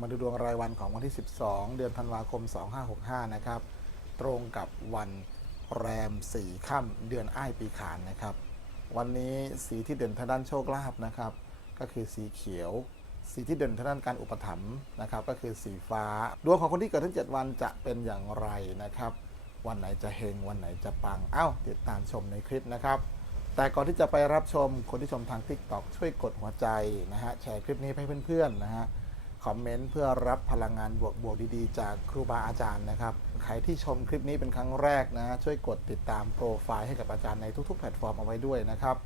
มาดูดวงรายวันของวันที่ 12 เดือนธันวาคม 2565 นะครับ ตรงกับวันแรม 4 ค่ำเดือนอ้ายปีขานนะครับ วันนี้สีที่เด่นทางด้านโชคลาภนะครับ ก็คือสีเขียว สีที่เด่นทางด้านการอุปถัมภ์นะครับ ก็คือสีฟ้า ดวงของคนที่เกิดทั้ง 7 วันจะเป็นอย่างไรนะครับ วันไหนจะเฮงวันไหนจะปัง เอ้า ติดตามชมในคลิปนะครับแต่ก่อนที่จะไปรับชมคนที่ชมทาง t ิ k t o k ช่วยกดหัวใจนะฮะแชร์คลิปนี้ให้เพื่อนๆนะฮะ คอมเมนต์เพื่อรับพลังงานบวกๆดีๆ จากครูบาอาจารย์นะครับ ใครที่ชมคลิปนี้เป็นครั้งแรกนะ ช่วยกดติดตามโปรไฟล์ให้กับอาจารย์ในทุกๆ แพลตฟอร์มเอาไว้ด้วยนะครับ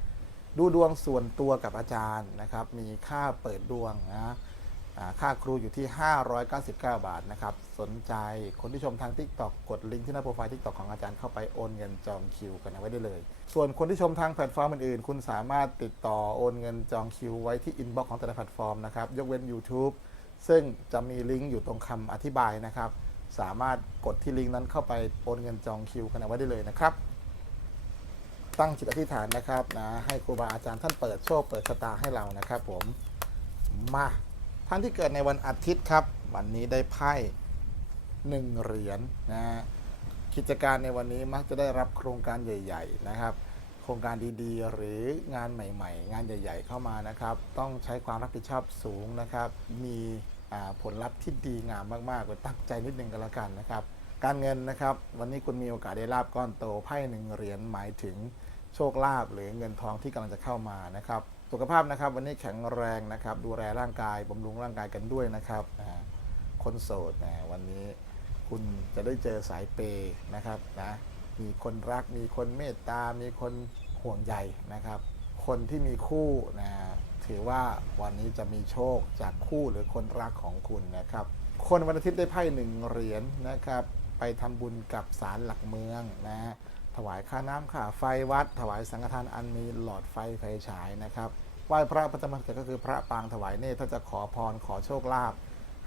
ดูดวงส่วนตัวกับอาจารย์นะครับ มีค่าเปิดดวงนะค่าครูอยู่ที่ 599 บาทนะครับ สนใจคนที่ชมทาง TikTok กดลิงก์ที่หน้าโปรไฟล์ TikTok ของอาจารย์เข้าไปโอนเงินจองคิวกันเอาไว้ได้เลย ส่วนคนที่ชมทางแพลตฟอร์มอื่นๆ คุณสามารถติดต่อโอนเงินจองคิวไว้ที่อินบ็อกซ์ของแต่ละแพลตฟอร์มนะครับ ยกเว้น YouTube ซึ่งจะมีลิงก์อยู่ตรงคำอธิบายนะครับ สามารถกดที่ลิงก์นั้นเข้าไปโอนเงินจองคิวกันเอาไว้ได้เลยนะครับ ตั้งจิตอธิษฐานนะครับนะให้ครูบาอาจารย์ท่านเปิดโชคเปิดชะตาให้เรานะครับ ผมมาท่านที่เกิดในวันอาทิตย์ครับ วันนี้ได้ไพ่หนึ่งเหรียญนะกิจการในวันนี้มักจะได้รับโครงการใหญ่ ๆ นะครับ โครงการดีๆ หรืองานใหม่ ๆ งานใหญ่ ๆ เข้ามานะครับ ต้องใช้ความรับผิดชอบสูงนะครับ มี ผลลัพธ์ที่ดีงามมากๆเลยตั้งใจนิดนึงก็แล้วกันนะครับ การเงินนะครับ วันนี้คุณมีโอกาสได้ลาบก้อนโตไพ่หนึ่งเหรียญหมายถึงโชคลาภหรือเงินทองที่กำลังจะเข้ามานะครับ สุขภาพนะครับ วันนี้แข็งแรงนะครับ ดูแลร่างกายบำรุงร่างกายกันด้วยนะครับคนโสดนะวันนี้คุณจะได้เจอสายเปย์นะครับนะมีคนรักมีคนเมตตา มีคนห่วงใยนะครับ คนที่มีคู่นะ ถือว่าวันนี้จะมีโชคจากคู่หรือคนรักของคุณนะครับ คนวันอาทิตย์ได้ไพ่หนึ่งเหรียญนะครับ ไปทำบุญกับศาลหลักเมืองนะถวายค่าน้ำค่าไฟวัด ถวายสังฆทานอันมีหลอดไฟไฟฉายนะครับไหว้พระประจำวันเกิดก็คือพระปางถวายเนตรถ้าจะขอพรขอโชคลาภ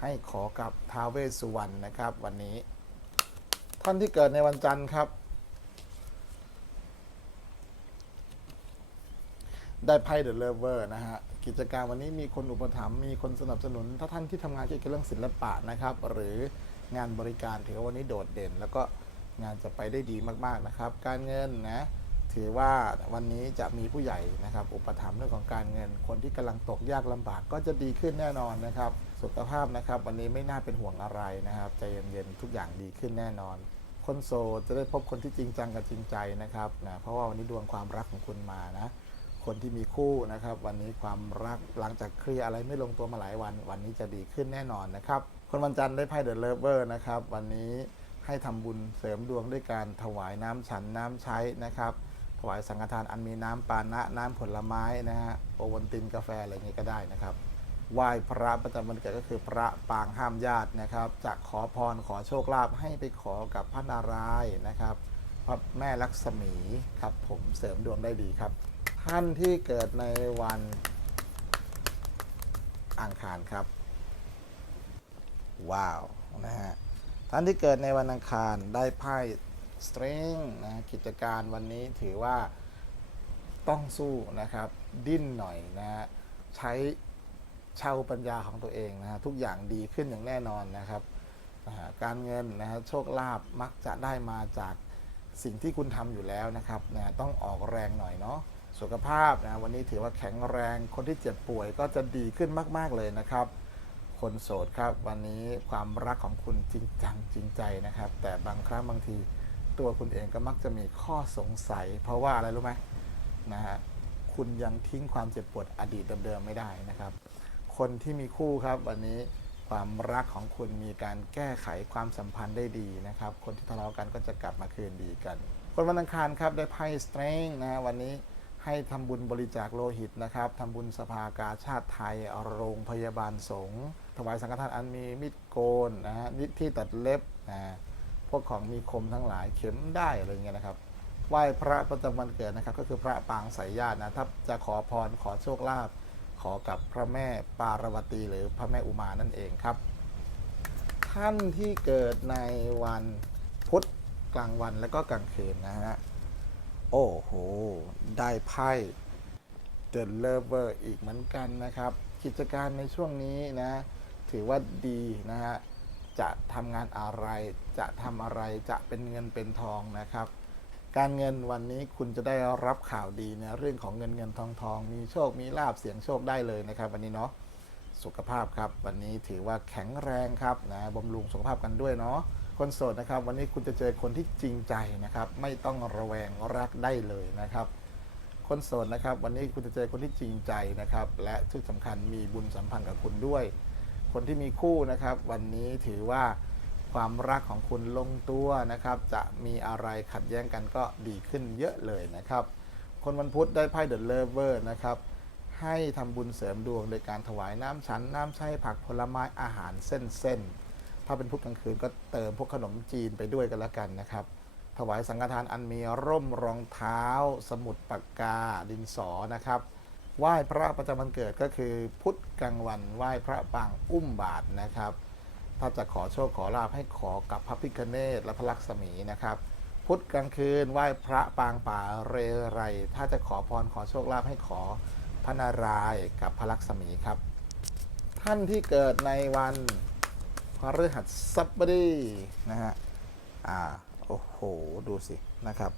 ให้ขอกับท้าวเวสสุวรรณนะครับ วันนี้ ท่านที่เกิดในวันจันทร์ครับ ได้ไพ่เดอะเลเวอร์นะฮะกิจการวันนี้มีคนอุปถัมภ์มีคนสนับสนุน ถ้าท่านที่ทำงานเกี่ยวกับเรื่องศิลปะนะครับ หรืองานบริการถือว่าวันนี้โดดเด่น แล้วก็งานจะไปได้ดีมากๆนะครับ การเงินนะถือว่าวันนี้จะมีผู้ใหญ่นะครับ อุปถัมภ์เรื่องของการเงิน คนที่กำลังตกยากลำบากก็จะดีขึ้นแน่นอนนะครับ สุขภาพนะครับ วันนี้ไม่น่าเป็นห่วงอะไรนะครับใจเย็นๆทุกอย่างดีขึ้นแน่นอน คนโสดจะได้พบคนที่จริงจังกับจริงใจนะครับนะเพราะว่าวันนี้ดวงความรักของคุณมานะ คนที่มีคู่นะครับ วันนี้ความรักหลังจากเคลียร์อะไรไม่ลงตัวมาหลายวัน วันนี้จะดีขึ้นแน่นอนนะครับ คนวันจันทร์ได้ไพ่เดอะเลเวอร์นะครับ วันนี้ให้ทำบุญเสริมดวงด้วยการถวายน้ำฉันน้ำใช้นะครับ ถวายสังฆทานอันมีน้ำปานะน้ำผลไม้นะฮะโอวัลตินกาแฟอะไรอย่างนี้ก็ได้นะครับไหว้พระประจำวันเกิดก็คือพระปางห้ามญาตินะครับจะขอพรขอโชคลาภให้ไปขอกับพระนารายณ์นะครับพระแม่ลักษมีครับผมเสริมดวงได้ดีครับ ท่านที่เกิดในวันอังคารครับ ว้าว นะฮะ ท่านที่เกิดในวันอังคารได้ไพ่สตริงนะกิจการวันนี้ถือว่าต้องสู้นะครับ ดิ้นหน่อยนะฮะ ใช้เช่าปัญญาของตัวเองนะฮะ ทุกอย่างดีขึ้นอย่างแน่นอนนะครับนะฮะการเงินนะฮะโชคลาภมักจะได้มาจากสิ่งที่คุณทำอยู่แล้วนะครับนะต้องออกแรงหน่อยเนาะ สุขภาพนะวันนี้ถือว่าแข็งแรง คนที่เจ็บป่วยก็จะดีขึ้นมาก ๆ เลยนะครับ คนโสดครับ วันนี้ความรักของคุณจริงจังจริงใจนะครับ แต่บางครั้งบางทีตัวคุณเองก็มักจะมีข้อสงสัย เพราะว่าอะไรรู้ไหมนะฮะคุณยังทิ้งความเจ็บปวดอดีตเดิมๆไม่ได้นะครับ คนที่มีคู่ครับวันนี้ความรักของคุณมีการแก้ไขความสัมพันธ์ได้ดีนะครับ คนที่ทะเลาะกันก็จะกลับมาคืนดีกัน คนวันอังคารครับได้ไพ่สเตรงนะฮะวันนี้ ให้ทำบุญบริจาคโลหิตนะครับทำบุญสภากาชาติไทย โรงพยาบาลสงฆ์ถวายสังฆทานอันมีมิดโกนนะฮะนิที่ตัดเล็บนะพวกของมีคมทั้งหลายเข็มได้อะไรเงี้ยนะครับไหว้พระประจำวันเกิดนะครับ ก็คือพระปางสายญาตินะถ้าจะขอพรขอโชคลาภขอกับพระแม่ปารวตีหรือพระแม่อุมานั่นเองครับ ท่านที่เกิดในวันพุธกลางวันแล้วก็กลางคืนนะฮะ โอ้โห ได้ไพ่ The Lover อีกเหมือนกันนะครับ กิจการในช่วงนี้นะ ถือว่าดีนะฮะ จะทำงานอะไร จะทำอะไร จะเป็นเงินเป็นทองนะครับ การเงินวันนี้คุณจะได้รับข่าวดีในเรื่องของเงินเงินทองทอง มีโชค มีลาบเสียงโชคได้เลยนะครับ วันนี้เนาะ สุขภาพครับ วันนี้ถือว่าแข็งแรงครับนะบำรุงสุขภาพกันด้วยเนาะ คนโสดนะครับ วันนี้คุณจะเจอคนที่จริงใจนะครับ ไม่ต้องระแวงรักได้เลยนะครับ คนโสดนะครับ วันนี้คุณจะเจอคนที่จริงใจนะครับ และที่สำคัญมีบุญสัมพันธ์กับคุณด้วย คนที่มีคู่นะครับ วันนี้ถือว่าความรักของคุณลงตัวนะครับ จะมีอะไรขัดแย้งกันก็ดีขึ้นเยอะเลยนะครับ คนวันพุธได้ไพ่เดอะเลเวอร์นะครับให้ทำบุญเสริมดวงโดยการถวายน้ำฉันน้ำใช้ผักผลไม้อาหารเส้นเส้นๆ ถ้าเป็นพุธกลางคืนก็เติมพวกขนมจีนไปด้วยกันละกันนะครับ ถวายสังฆทานอันมีร่มรองเท้า สมุดปากกา ดินสอนะครับ ไหว้พระประจำวันเกิดก็คือพุธกลางวัน ไหว้พระปางอุ้มบาทนะครับ ถ้าจะขอโชคขอลาภให้ขอกับพระพิคเนตและพระลักษมีนะครับ พุธกลางคืนไหว้พระปางป่าเรไร ถ้าจะขอพรขอโชคลาภให้ขอพระนารายณ์กับพระลักษมีครับ ท่านที่เกิดในวัน พฤหัสบดีนะฮะ อ่า โอ้โห ดูสินะครับ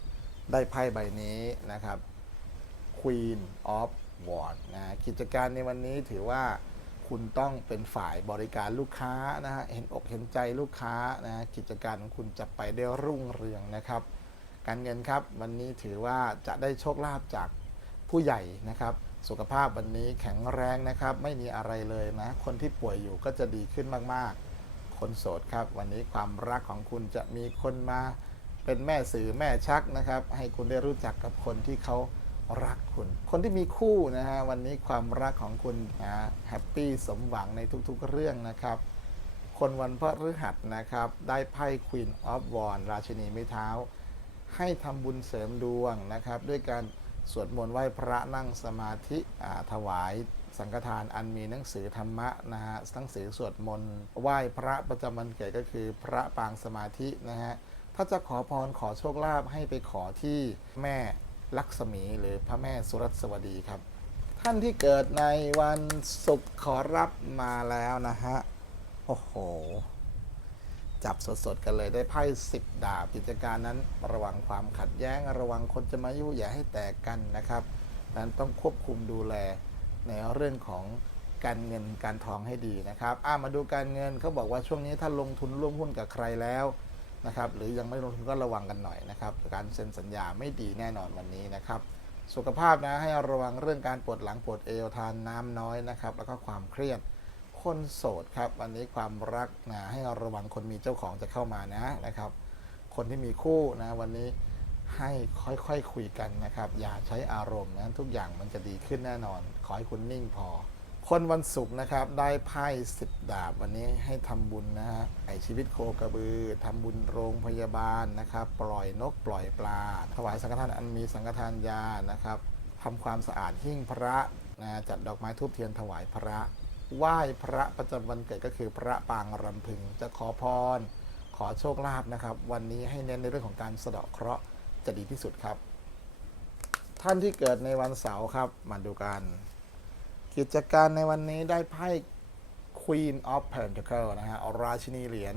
ได้ไพ่ใบนี้นะครับ Queen of w a n d นะกิจการในวันนี้ถือว่าคุณต้องเป็นฝ่ายบริการลูกค้านะฮะ เห็นอกเห็นใจลูกค้านะฮะกิจการของคุณจะไปได้รุ่งเรืองนะครับ การเงินครับวันนี้ถือว่าจะได้โชคลาภจากผู้ใหญ่นะครับ สุขภาพวันนี้แข็งแรงนะครับ ไม่มีอะไรเลยนะ คนที่ป่วยอยู่ก็จะดีขึ้นมากๆ คนโสดครับ วันนี้ความรักของคุณจะมีคนมาเป็นแม่สื่อแม่ชักนะครับ ให้คุณได้รู้จักกับคนที่เขารักคุณ คนที่มีคู่นะฮะวันนี้ความรักของคุณนะแฮปปี้สมหวังในทุกๆเรื่องนะครับ คนวันพฤหัสนะครับ ได้ไพ่ Queen of w a n d ราชินีไม้เท้า ให้ทำบุญเสริมดวงนะครับ ด้วยการสวดมนต์ไหว้พระนั่งสมาธิถวาย สังฆทานอันมีหนังสือธรรมะนะฮะหนังสือสวดมนต์ไหว้พระประจำวันเกิดก็คือพระปางสมาธินะฮะถ้าจะขอพรขอโชคลาภให้ไปขอที่แม่ลักษมีหรือพระแม่สุรัสวดีครับ ท่านที่เกิดในวันศุกร์ขอรับมาแล้วนะฮะโอ้โห จับสดๆกันเลยได้ไพ่สิบดาบกิจการนั้น ระวังความขัดแย้งระวังคนจะมายุ่ยอย่าให้แตกกันนะครับนั้นต้องควบคุมดูแล ในเรื่องของการเงินการทองให้ดีนะครับามาดูการเงินเขาบอกว่าช่วงนี้ถ้าลงทุนร่วมหุ้นกับใครแล้วนะครับหรือยังไม่ลงทุนก็ระวังกันหน่อยนะครับ การเซ็นสัญญาไม่ดีแน่นอนวันนี้นะครับ สุขภาพนะให้ระวังเรื่องการปวดหลังปวดเอวทานน้ำน้อยนะครับ แล้วก็ความเครียดคนโสดครับวันนี้ความรักนะให้ระวังคนมีเจ้าของจะเข้ามานะนะครับ คนที่มีคู่นะวันนี้ ให้ค่อยๆคคุยกันนะครับ อย่าใช้อารมณ์นะทุกอย่างมันจะดีขึ้นแน่นอน ขอให้คุณนิ่งพอ คนวันศุกร์นะครับ ได้ไพ่สิบดาบวันนี้ให้ทำบุญนะฮะไอชีวิตโคกระบือทำบุญโรงพยาบาลนะครับ ปล่อยนกปล่อยปลา ถวายสังฆทานอันมีสังฆทานยานะครับทำความสะอาดหิ้งพระนะจัดดอกไม้ทูบเทียนถวายพระไหว้พระประจำวันเกิดก็คือพระปางรำพึงจะขอพร ขอโชคลาภนะครับ วันนี้ให้เน้นในเรื่องของการสะเดาะเคราะห์ จะดีที่สุดครับ ท่านที่เกิดในวันเสาร์ครับ มาดูกัน กิจการในวันนี้ได้ไพ่ Queen of Pentacles นะฮะราชินีเหรียญ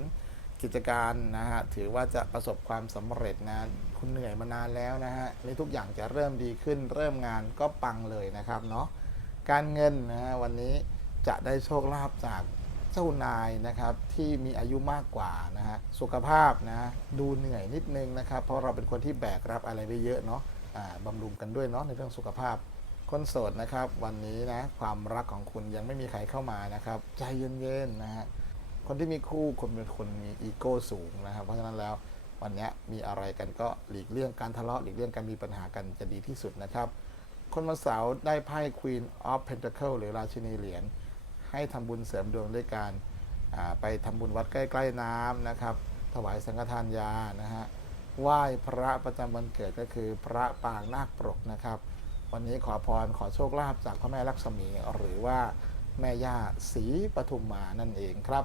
กิจการนะฮะถือว่าจะประสบความสำเร็จนะคุณเหนื่อยมานานแล้วนะฮะนี่ทุกอย่างจะเริ่มดีขึ้น เริ่มงานก็ปังเลยนะครับเนาะการเงินนะฮะวันนี้จะได้โชคลาภจาก เจ้านายนะครับที่มีอายุมากกว่านะฮะสุขภาพนะดูเหนื่อยนิดนึงนะครับเพราะเราเป็นคนที่แบกรับอะไรไว้เยอะเนาะบำรุงกันด้วยเนาะในเรื่องสุขภาพ คนโสดนะครับ วันนี้นะความรักของคุณยังไม่มีใครเข้ามานะครับ ใจเย็นๆนะฮะคนที่มีคู่คนเป็นคนมีอีโก้สูงนะครับ เพราะฉะนั้นแล้ววันนี้มีอะไรกันก็หลีกเลี่ยงการทะเลาะหลีกเลี่ยงการมีปัญหากันจะดีที่สุดนะครับ คนวันเสาร์ได้ไพ่ Queen of Pentacle หรือราชินีเหรียญ ให้ทำบุญเสริมดวงด้วยการไปทำบุญวัดใกล้ ๆน้ำนะครับ ถวายสังฆทานยานะฮะไหว้พระประจำวันเกิดก็คือพระปางนาคปรกนะครับ วันนี้ขอพรขอโชคลาภจากพระแม่ลักษมีหรือว่าแม่ย่าศรีปทุมมานั่นเองครับ